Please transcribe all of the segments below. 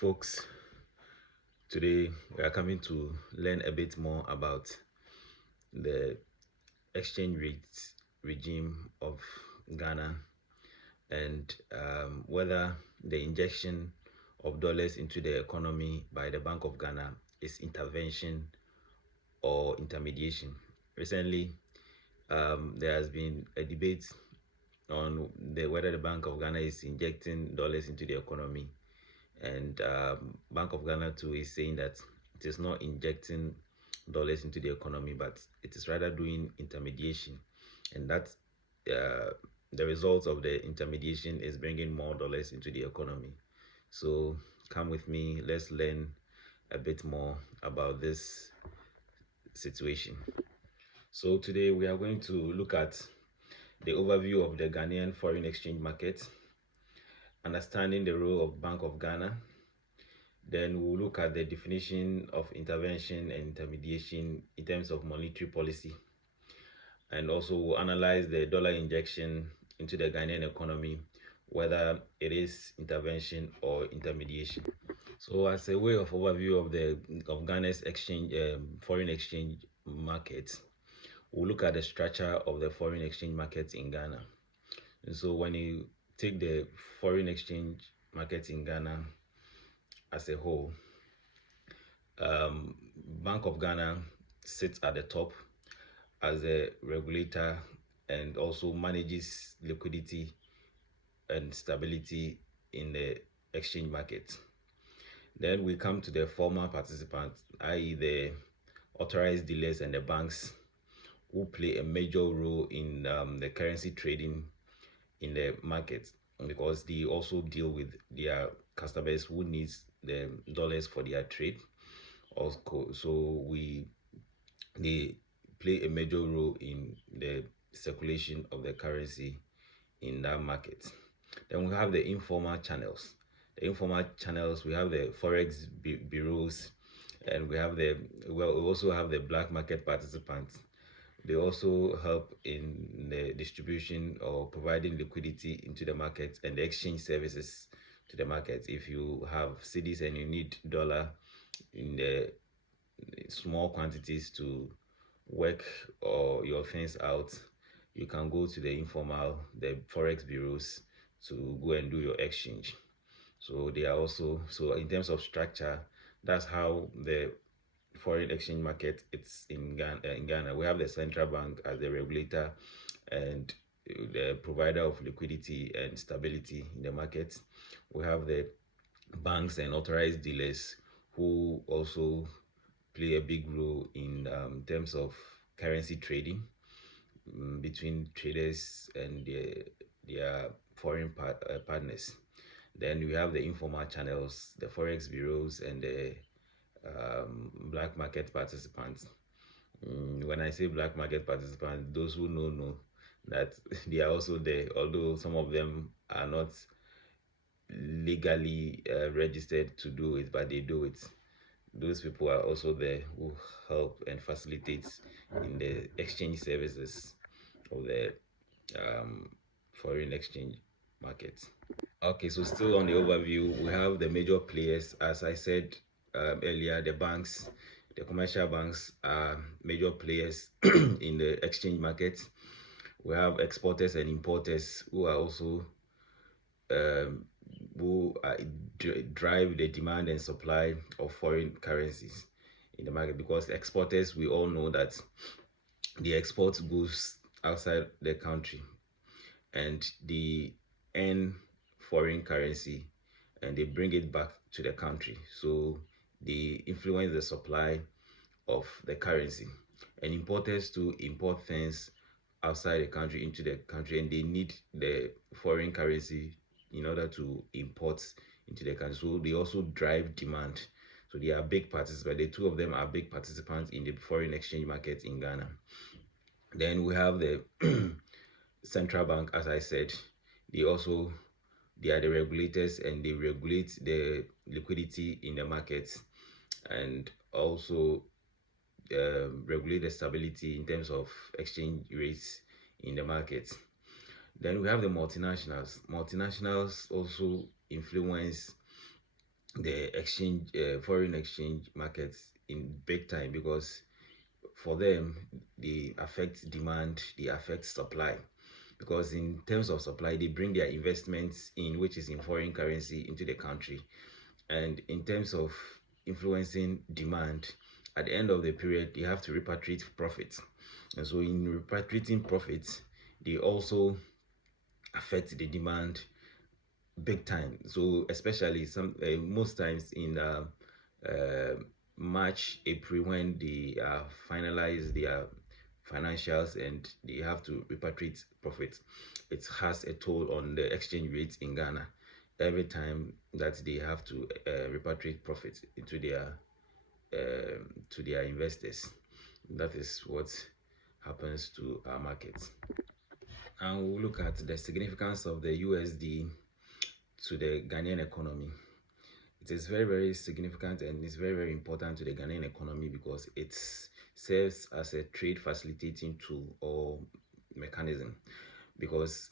Folks, today we are coming to learn a bit more about the exchange rate regime of Ghana and whether the injection of dollars into the economy by the Bank of Ghana is intervention or intermediation. Recently, there has been a debate on whether the Bank of Ghana is injecting dollars into the economy, and Bank of Ghana too is saying that it is not injecting dollars into the economy, but it is rather doing intermediation, and that the result of the intermediation is bringing more dollars into the economy. So come with me, let's learn a bit more about this situation. So today we are going to look at the overview of the Ghanaian foreign exchange market, understanding the role of Bank of Ghana. Then we'll look at the definition of intervention and intermediation in terms of monetary policy. And also we'll analyze the dollar injection into the Ghanaian economy, whether it is intervention or intermediation. So as a way of overview of Ghana's foreign exchange market, we'll look at the structure of the foreign exchange market in Ghana. And so when you take the foreign exchange market in Ghana as a whole, Bank of Ghana sits at the top as a regulator and also manages liquidity and stability in the exchange market. Then we come to the formal participants, i.e. the authorized dealers and the banks, who play a major role in the currency trading in the market, because they also deal with their customers who needs the dollars for their trade. Also, so they play a major role in the circulation of the currency in that market. Then we have the informal channels. The informal channels, we have the forex bureaus, and we also have the black market participants. They also help in the distribution or providing liquidity into the market and the exchange services to the market. If you have cedis and you need dollar in the small quantities to work or your things out, you can go to the forex bureaus to go and do your exchange. So they are also, so in terms of structure, that's how the foreign exchange market it's in Ghana. We have the central bank as the regulator and the provider of liquidity and stability in the market. We have the banks and authorized dealers who also play a big role in terms of currency trading between traders and their foreign partners. Then we have the informal channels, the forex bureaus, and the black market participants. When I say black market participants, those who know that they are also there, although some of them are not legally registered to do it, but they do it. Those people are also there who help and facilitate in the exchange services of the foreign exchange market. Okay, so still on the overview, we have the major players. As I said earlier, the banks, the commercial banks are major players in the exchange market. We have exporters and importers who are also drive the demand and supply of foreign currencies in the market, because exporters, we all know that they export goods outside the country and they earn foreign currency and they bring it back to the country. So they influence the supply of the currency, and importers to import things outside the country into the country, and they need the foreign currency in order to import into the country. So they also drive demand. So they are big participants. The two of them are big participants in the foreign exchange market in Ghana. Then we have the central bank. As I said, they are the regulators and they regulate the liquidity in the markets and also regulate the stability in terms of exchange rates in the market. Then we have the multinationals. Multinationals also influence the foreign exchange markets in big time, because for them they affect demand, they affect supply. Because in terms of supply, they bring their investments in, which is in foreign currency, into the country, and in terms of influencing demand, at the end of the period they have to repatriate profits. And so in repatriating profits, they also affect the demand big time. So especially most times in uh, March, April, when they finalize their financials and they have to repatriate profits, it has a toll on the exchange rate in Ghana every time that they have to repatriate profits to their investors. That is what happens to our markets. And we'll look at the significance of the USD to the Ghanaian economy. It is very, very significant, and it's very, very important to the Ghanaian economy because it serves as a trade facilitating tool or mechanism. Because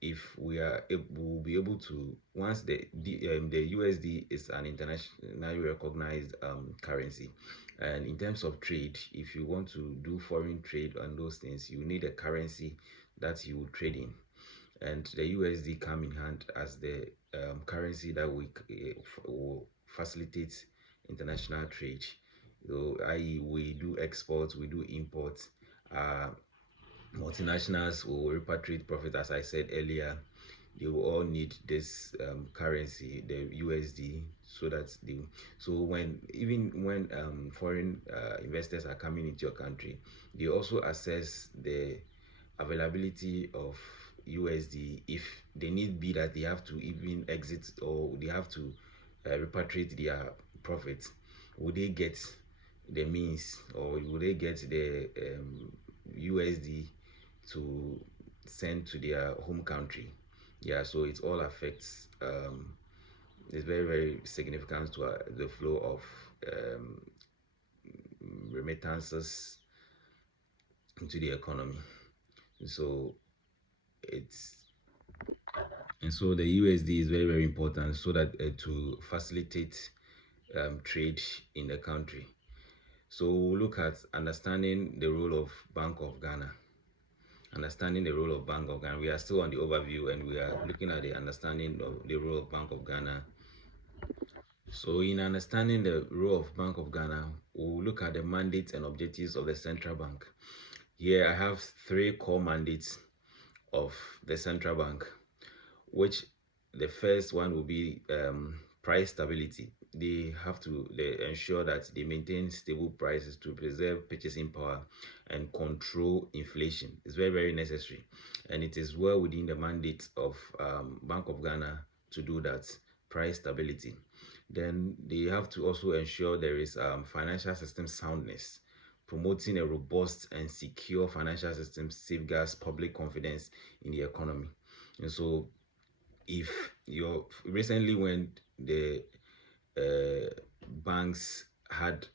if we'll be able to, once the USD is an internationally recognized currency, and in terms of trade, if you want to do foreign trade and those things, you need a currency that you trade in, and the USD come in hand as the currency that will facilitate international trade. So, i.e., we do exports, we do imports. Multinationals will repatriate profit, as I said earlier. They will all need this currency, the USD, so that when foreign investors are coming into your country, they also assess the availability of USD. If they need be that they have to even exit, or they have to repatriate their profits, would they get the means, or would they get the USD to send to their home country? Yeah, so it all affects. It's very, very significant to the flow of remittances into the economy. So it's and so the USD is very, very important, so that to facilitate trade in the country. So we'll look at understanding the role of Bank of Ghana. Understanding the role of Bank of Ghana. We are still on the overview, and we are looking at the understanding of the role of Bank of Ghana. So in understanding the role of Bank of Ghana, we'll look at the mandates and objectives of the central bank. Here I have 3 core mandates of the central bank, which the first one will be price stability. They ensure that they maintain stable prices to preserve purchasing power and control inflation. It's very, very necessary, and it is well within the mandate of Bank of Ghana to do that, price stability. Then they have to also ensure there is financial system soundness. Promoting a robust and secure financial system safeguards public confidence in the economy. And so if you recently, when the banks had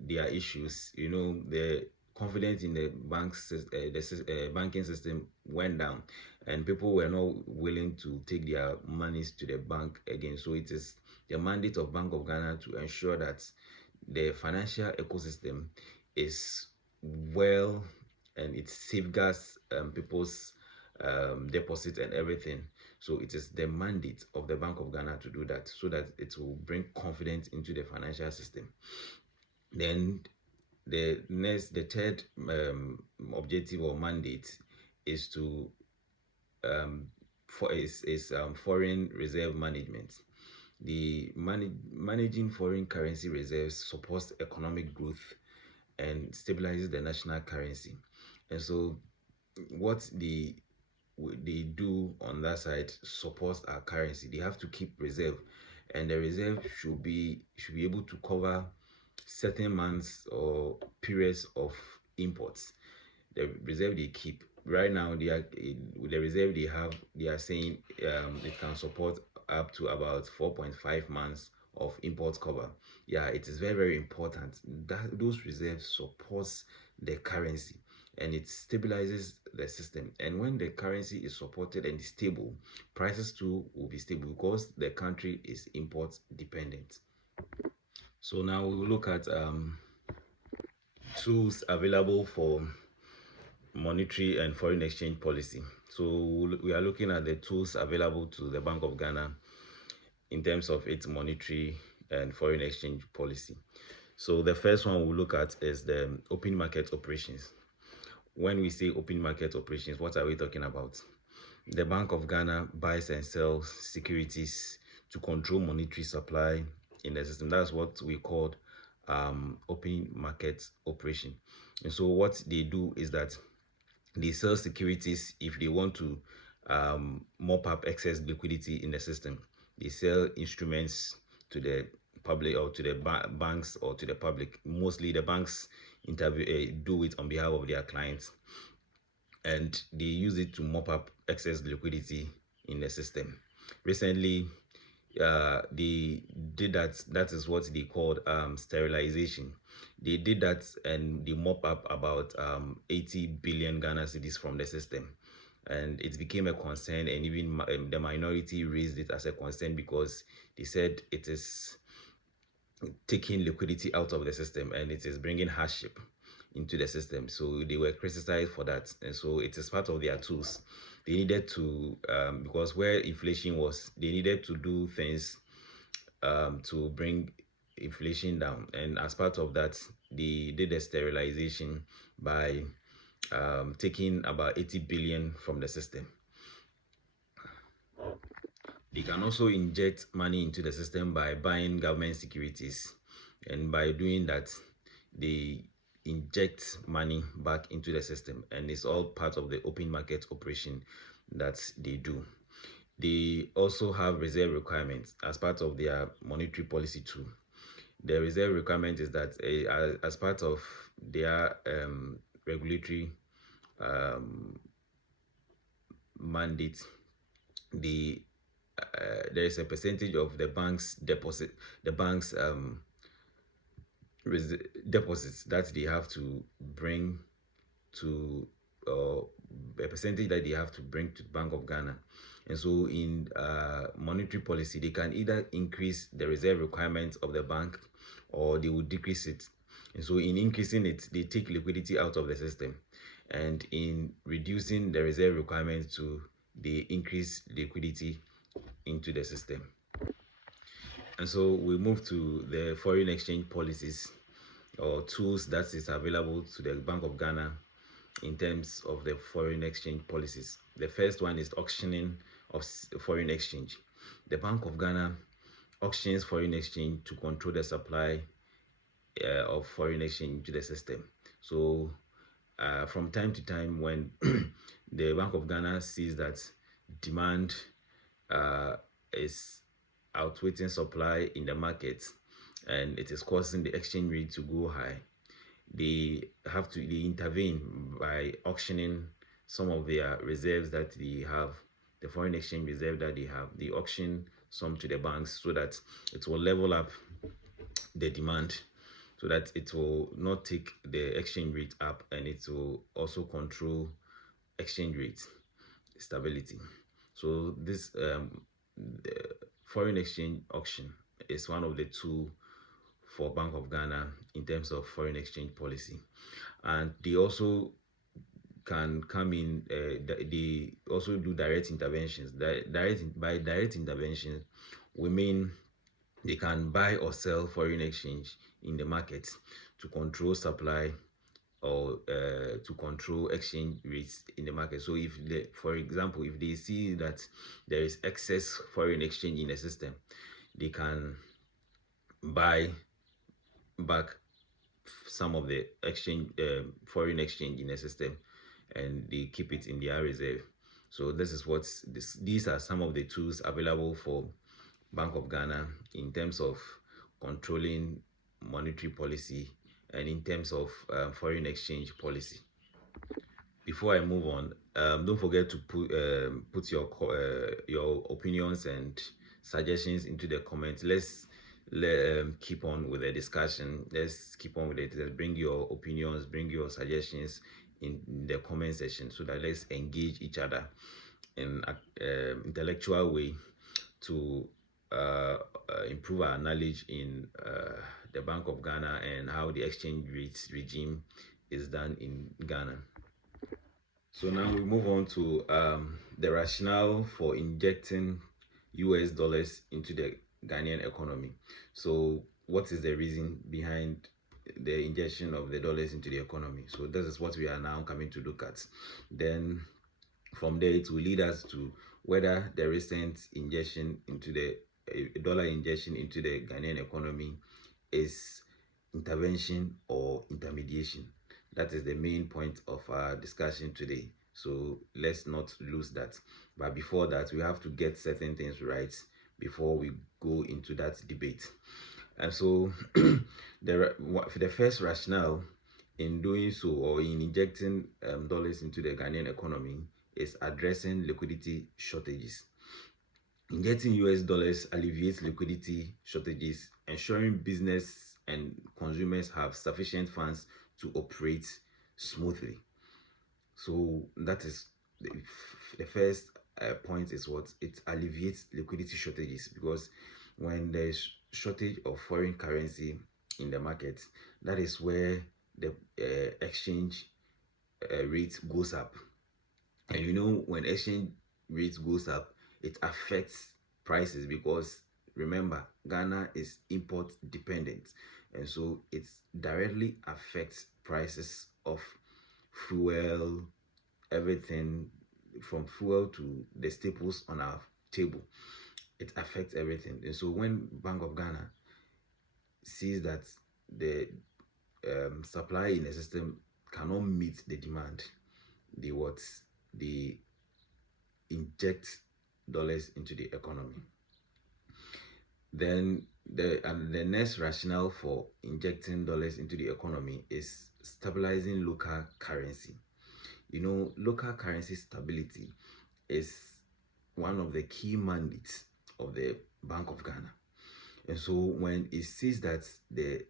their issues, the confidence in the banking system went down, and people were not willing to take their monies to the bank again. So it is the mandate of Bank of Ghana to ensure that the financial ecosystem is well, and it safeguards people's deposit and everything. So it is the mandate of the Bank of Ghana to do that, so that it will bring confidence into the financial system. Then the third objective or mandate is to foreign reserve management. The managing foreign currency reserves supports economic growth and stabilizes the national currency. And so what they do on that side supports our currency. They have to keep reserve, and the reserve should be able to cover certain months or periods of imports. The reserve they keep right now, the reserve they are saying it can support up to about 4.5 months of import cover. Yeah, it is very, very important that those reserves supports the currency, and it stabilizes the system. And when the currency is supported and stable, prices too will be stable because the country is import dependent. So now we will look at tools available for monetary and foreign exchange policy. So we are looking at the tools available to the Bank of Ghana in terms of its monetary and foreign exchange policy. So the first one we'll look at is the open market operations. When we say open market operations, what are we talking about? The Bank of Ghana buys and sells securities to control monetary supply in the system. That's what we call open market operation. And so what they do is that they sell securities if they want to mop up excess liquidity in the system. They sell instruments to the public or to the banks or to the public. Mostly the banks do it on behalf of their clients, and they use it to mop up excess liquidity in the system. Recently, they did that. That is what they called sterilization. They did that and they mop up about 80 billion Ghana cedis from the system. And it became a concern, and even the minority raised it as a concern because they said it is taking liquidity out of the system and it is bringing hardship into the system. So they were criticized for that, and so it is part of their tools. They needed to because where inflation was, they needed to do things to bring inflation down, and as part of that they did a sterilization by taking about 80 billion from the system. They can also inject money into the system by buying government securities, and by doing that they inject money back into the system, and it's all part of the open market operation that they do. They also have reserve requirements as part of their monetary policy too. The reserve requirement is that as part of their regulatory mandate, there is a percentage of the bank's deposit, the bank's deposits that they have to bring to a percentage that they have to bring to the Bank of Ghana. And so in monetary policy, they can either increase the reserve requirements of the bank or they will decrease it. And so in increasing it, they take liquidity out of the system, and in reducing the reserve requirements to they increase liquidity into the system. And so we move to the foreign exchange policies or tools that is available to the Bank of Ghana in terms of the foreign exchange policies. The first one is auctioning of foreign exchange. The Bank of Ghana auctions foreign exchange to control the supply of foreign exchange into the system. So from time to time, when the Bank of Ghana sees that demand is outweighing supply in the market and it is causing the exchange rate to go high, they intervene by auctioning some of their reserves that they have, the foreign exchange reserve that they have. They auction some to the banks so that it will level up the demand, so that it will not take the exchange rate up, and it will also control exchange rate stability. So this the foreign exchange auction is one of the two for Bank of Ghana in terms of foreign exchange policy. And they also can come in, they also do direct interventions. By direct intervention, we mean they can buy or sell foreign exchange in the market to control supply or to control exchange rates in the market. So if for example, if they see that there is excess foreign exchange in the system, they can buy back some of the exchange foreign exchange in the system, and they keep it in their reserve. So this is what these are some of the tools available for Bank of Ghana in terms of controlling monetary policy and in terms of foreign exchange policy. Before I move on, don't forget to put your opinions and suggestions into the comments. Let's keep on with the discussion. Let's keep on with it. Let's bring your opinions, bring your suggestions in the comment section, so that let's engage each other in intellectual way to improve our knowledge in the Bank of Ghana and how the exchange rates regime is done in Ghana. So now we move on to the rationale for injecting US dollars into the Ghanaian economy. So what is the reason behind the injection of the dollars into the economy? So this is what we are now coming to look at. Then from there it will lead us to whether the recent injection into the dollar injection into the Ghanaian economy is intervention or intermediation. That is the main point of our discussion today. So let's not lose that. But before that, we have to get certain things right before we go into that debate. And so the first rationale in doing so, or in injecting dollars into the Ghanaian economy, is addressing liquidity shortages. Injecting US dollars alleviates liquidity shortages, ensuring business and consumers have sufficient funds to operate smoothly. So that is the first point, is what it alleviates liquidity shortages, because when there's shortage of foreign currency in the market, that is where the exchange rate goes up. And you know, when exchange rate goes up, it affects prices, because remember, Ghana is import dependent, and so it directly affects prices of fuel, everything from fuel to the staples on our table. It affects everything. And so when Bank of Ghana sees that the supply in the system cannot meet the demand, they inject dollars into the economy. Then the next rationale for injecting dollars into the economy is stabilizing local currency. You know, local currency stability is one of the key mandates of the Bank of Ghana. And so when it sees that the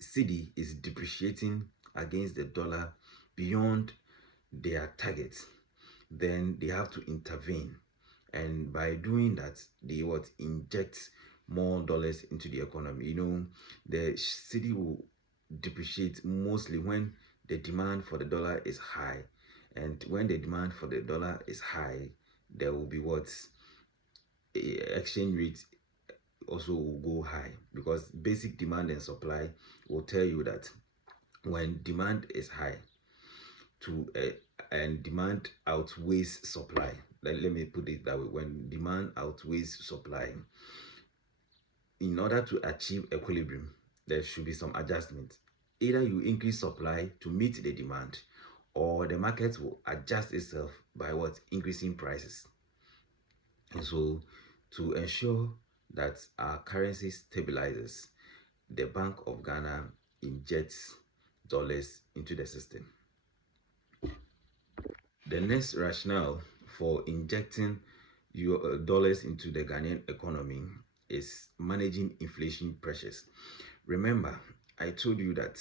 cedi is depreciating against the dollar beyond their targets, then they have to intervene. And by doing that, they inject more dollars into the economy. You know, the cedi will depreciate mostly when the demand for the dollar is high. And when the demand for the dollar is high, there will be exchange rate also will go high, because basic demand and supply will tell you that when demand is high and demand outweighs supply, let me put it that way, when demand outweighs supply, in order to achieve equilibrium, there should be some adjustment. Either you increase supply to meet the demand, or the market will adjust itself by increasing prices. And so to ensure that our currency stabilizes, the Bank of Ghana injects dollars into the system. The next rationale for injecting dollars into the Ghanaian economy is managing inflation pressures. Remember, I told you that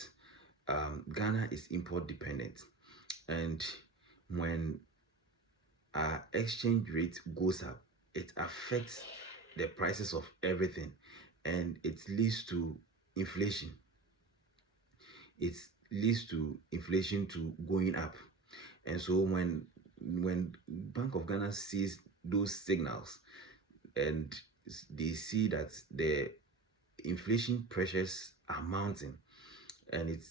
Ghana is import dependent, and when our exchange rate goes up, it affects the prices of everything, and it leads to inflation. It leads to inflation to going up. And so when Bank of Ghana sees those signals, and they see that the inflation pressures are mounting and its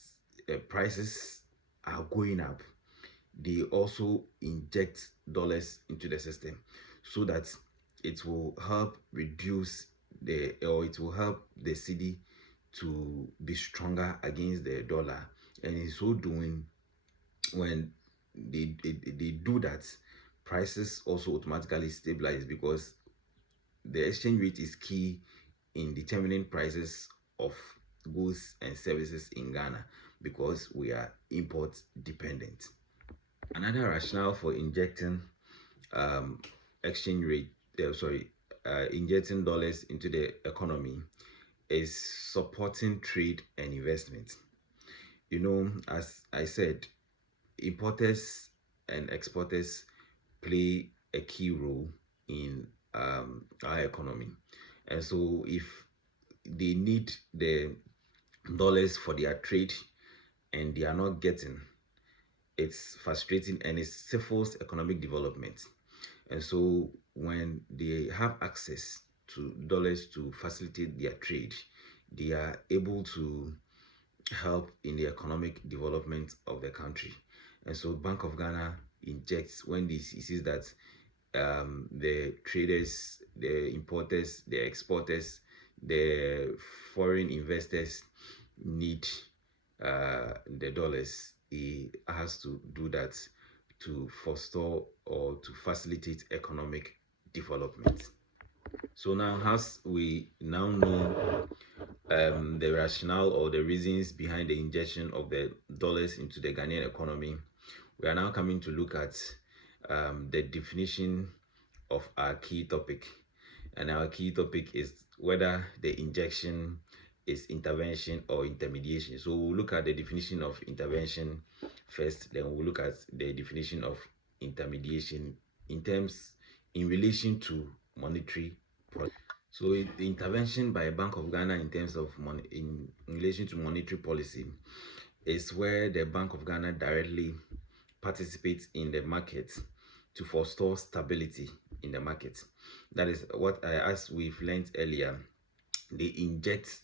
prices are going up, they also inject dollars into the system, so that it will help reduce it will help the cedi to be stronger against the dollar. And in so doing, when they do that, prices also automatically stabilize, because the exchange rate is key in determining prices of goods and services in Ghana, because we are import dependent. Another rationale for injecting injecting dollars into the economy is supporting trade and investment. as I said, importers and exporters play a key role in our economy. And so if they need the dollars for their trade and they are not getting, it's frustrating and it stifles economic development. And so when they have access to dollars to facilitate their trade, they are able to help in the economic development of the country. And so Bank of Ghana injects when it sees that the traders, the importers, the exporters, the foreign investors need the dollars. He has to do that to forestall or to facilitate economic development. So now, as we now know the rationale or the reasons behind the injection of the dollars into the Ghanaian economy, we are now coming to look at the definition of our key topic. And our key topic is whether the injection is intervention or intermediation. So we'll look at the definition of intervention first, then we'll look at the definition of intermediation in relation to monetary policy. So the intervention by Bank of Ghana in terms of in relation to monetary policy is where the Bank of Ghana directly participates in the market to forestall stability in the market. That is what, as we've learned earlier, they inject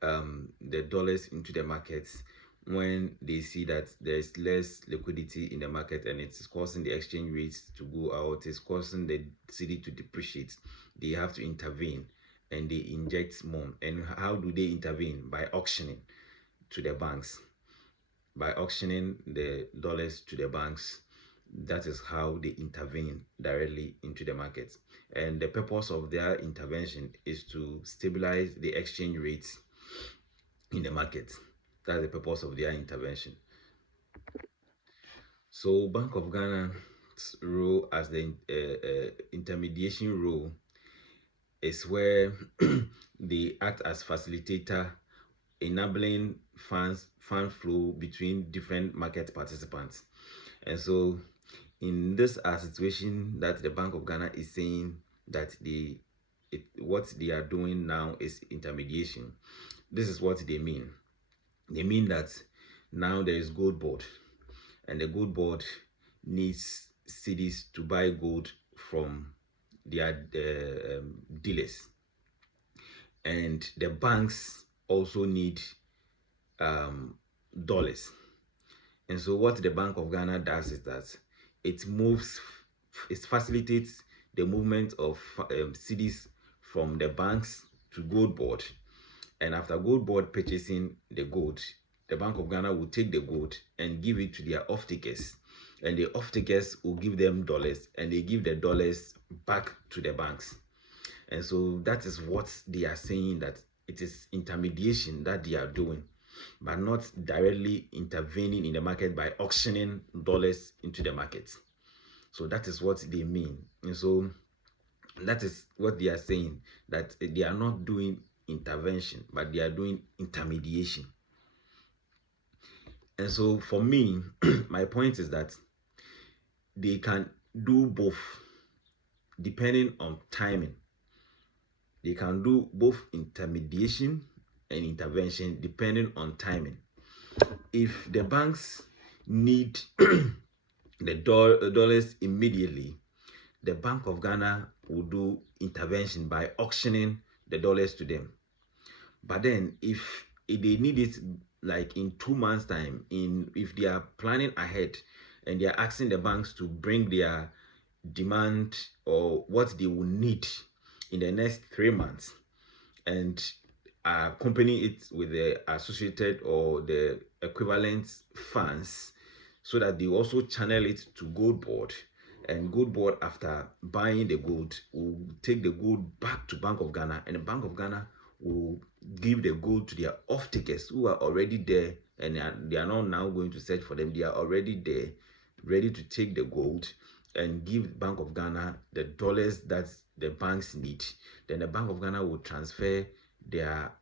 the dollars into the markets when they see that there is less liquidity in the market and it's causing the exchange rates to go out, it's causing the cedi to depreciate. They have to intervene and they inject more. And how do they intervene? By auctioning to the banks. By auctioning the dollars to the banks, that is how they intervene directly into the market. And the purpose of their intervention is to stabilize the exchange rates in the market. That's the purpose of their intervention. So Bank of Ghana's role as the intermediation role is where they act as facilitator, enabling fund flow between different market participants. And so in this situation that the Bank of Ghana is saying that what they are doing now is intermediation. This is what they mean. They mean that now there is gold board, and the gold board needs cities to buy gold from their dealers, and the banks also need dollars. And so what the Bank of Ghana does is that it facilitates the movement of cedis from the banks to gold board. And after gold board purchasing the gold, the Bank of Ghana will take the gold and give it to their off-takers. And the off-takers will give them dollars, and they give the dollars back to the banks. And so that is what they are saying, that it is intermediation that they are doing, but not directly intervening in the market by auctioning dollars into the market. So that is what they mean. And so that is what they are saying, that they are not doing intervention, but they are doing intermediation. And so for me, my point is that they can do both depending on timing. They can do both intermediation and intervention depending on timing. If the banks need the dollars immediately, the Bank of Ghana will do intervention by auctioning the dollars to them. But then if they need it like in 2 months time, if they are planning ahead and they are asking the banks to bring their demand or what they will need in the next 3 months, and accompany it with the associated or the equivalent funds, so that they also channel it to gold board, and gold board, after buying the gold, will take the gold back to Bank of Ghana, and the Bank of Ghana will give the gold to their off-takers who are already there, and they are not now going to search for them. They are already there, ready to take the gold and give Bank of Ghana the dollars that the banks need. Then the Bank of Ghana will transfer their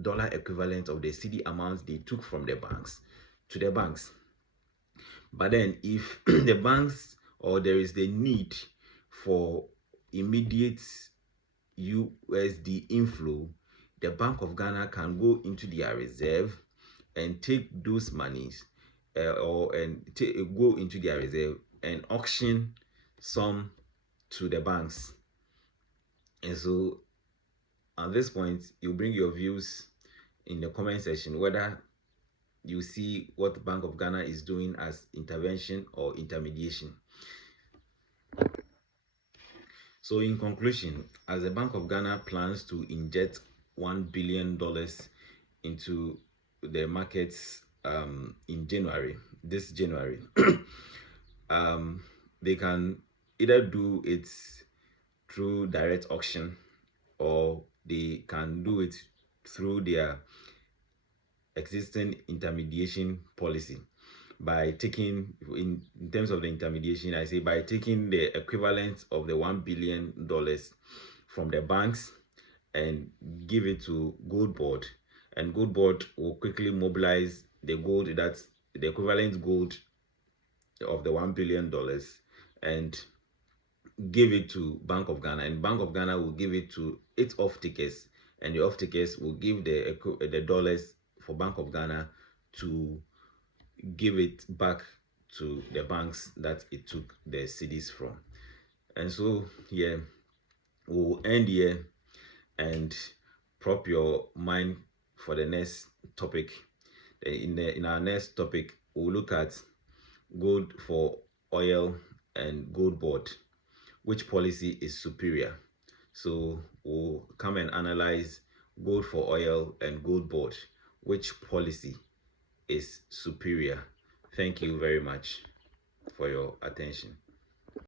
dollar equivalent of the cedi amounts they took from the banks to the banks. But then if the banks, or there is the need for immediate USD inflow, the Bank of Ghana can go into their reserve and take those monies, go into their reserve and auction some to the banks. And so at this point, you bring your views in the comment section whether you see what Bank of Ghana is doing as intervention or intermediation. So in conclusion, as the Bank of Ghana plans to inject $1 billion into the markets in this January, they can either do it through direct auction, or they can do it through their existing intermediation policy by taking, in terms of the intermediation, I say by taking the equivalent of the $1 billion from the banks and give it to Gold Board, and Gold Board will quickly mobilize the gold, that's the equivalent gold of the $1 billion, and give it to Bank of Ghana, and Bank of Ghana will give it to its off-takers, and the off-takers will give the dollars for Bank of Ghana to give it back to the banks that it took the cedis from. And so here we'll end here and prop your mind for the next topic. In our next topic, we'll look at gold for oil and Gold Board. Which policy is superior? So we'll come and analyze gold for oil and Gold Board. Which policy is superior? Thank you very much for your attention.